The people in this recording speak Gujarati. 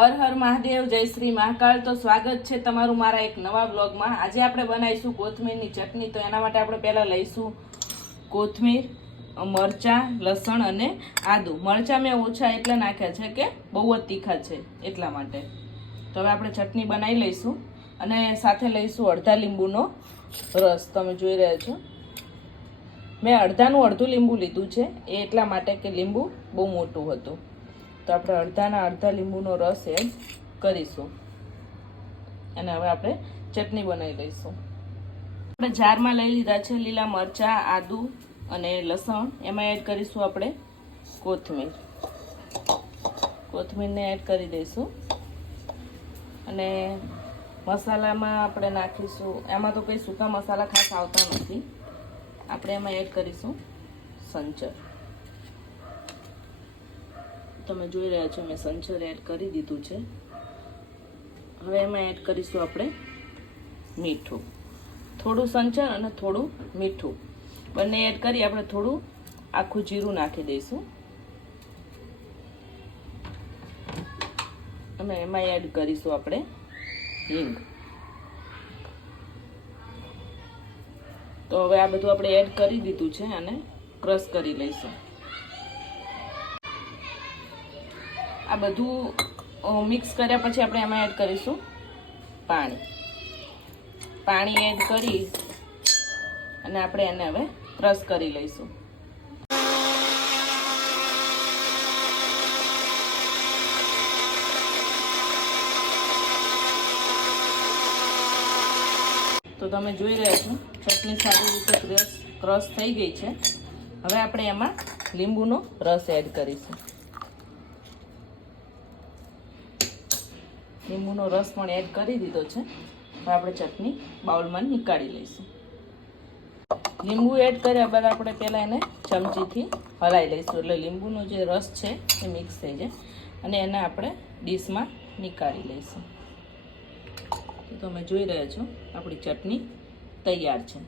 હર હર મહાદેવ, જય શ્રી મહાકાળ। તો સ્વાગત છે તમારું મારા એક નવા બ્લોગમાં। આજે આપણે બનાવીશું કોથમીરની ચટણી। તો એના માટે આપણે પહેલા લઈશું કોથમીર, મરચાં, લસણ અને આદુ। મરચાં મેં ઓછા એટલે નાખ્યા છે કે બહુ જ તીખા છે એટલા માટે। તો હવે આપણે ચટણી બનાવી લઈશું અને સાથે લઈશું અડધા લીંબુનો રસ। તમે જોઈ રહ્યા છો મેં અડધાનું અડધું લીંબુ લીધું છે, એ એટલા માટે કે લીંબુ બહુ મોટું હતું। તો આપણે અડધાના અડધા લીંબુનો રસ એડ કરીશું અને હવે આપણે ચટણી બનાવી લઈશું। આપણે જારમાં લઈ લીધા છે લીલા મરચાં, આદુ અને લસણ। એમાં એડ કરીશું આપણે કોથમીરને એડ કરી દઈશું અને મસાલામાં આપણે નાખીશું, એમાં તો કંઈ સૂકા મસાલા ખાસ આવતા નથી। આપણે એમાં એડ કરીશું સંચર। તમે જોઈ રહ્યા છો મેં સંચર એડ કરી દીધું છે। હવે એમાં એડ કરીશું આપણે મીઠું, થોડું સંચર અને થોડું મીઠું બંને એડ કરી આપણે થોડું આખું જીરું નાખી દઈશું અને એમાં એડ કરીશું આપણે હિંગ। તો હવે આ બધું આપણે એડ કરી દીધું છે અને ક્રશ કરી લઈશું। આ બધું મિક્સ કર્યા પછી આપણે એમાં એડ કરીશું પાણી એડ કરી અને આપણે એને હવે ક્રશ કરી લઈશું। તો તમે જોઈ રહ્યા છો ચટણી સારી રીતે ક્રશ થઈ ગઈ છે। હવે આપણે એમાં લીંબુનો રસ એડ કરીશું। લીંબુનો રસ પણ એડ કરી દીધો છે। હવે આપણે ચટણી બાઉલમાં નીકાળી લઈશું। લીંબુ એડ કર્યા બાદ આપણે પહેલાં એને ચમચીથી હલાવી લઈશું એટલે લીંબુનો જે રસ છે એ મિક્સ થઈ જાય અને એને આપણે ડીશમાં નીકાળી લઈશું। તો તમે જોઈ રહ્યા છો આપણી ચટણી તૈયાર છે।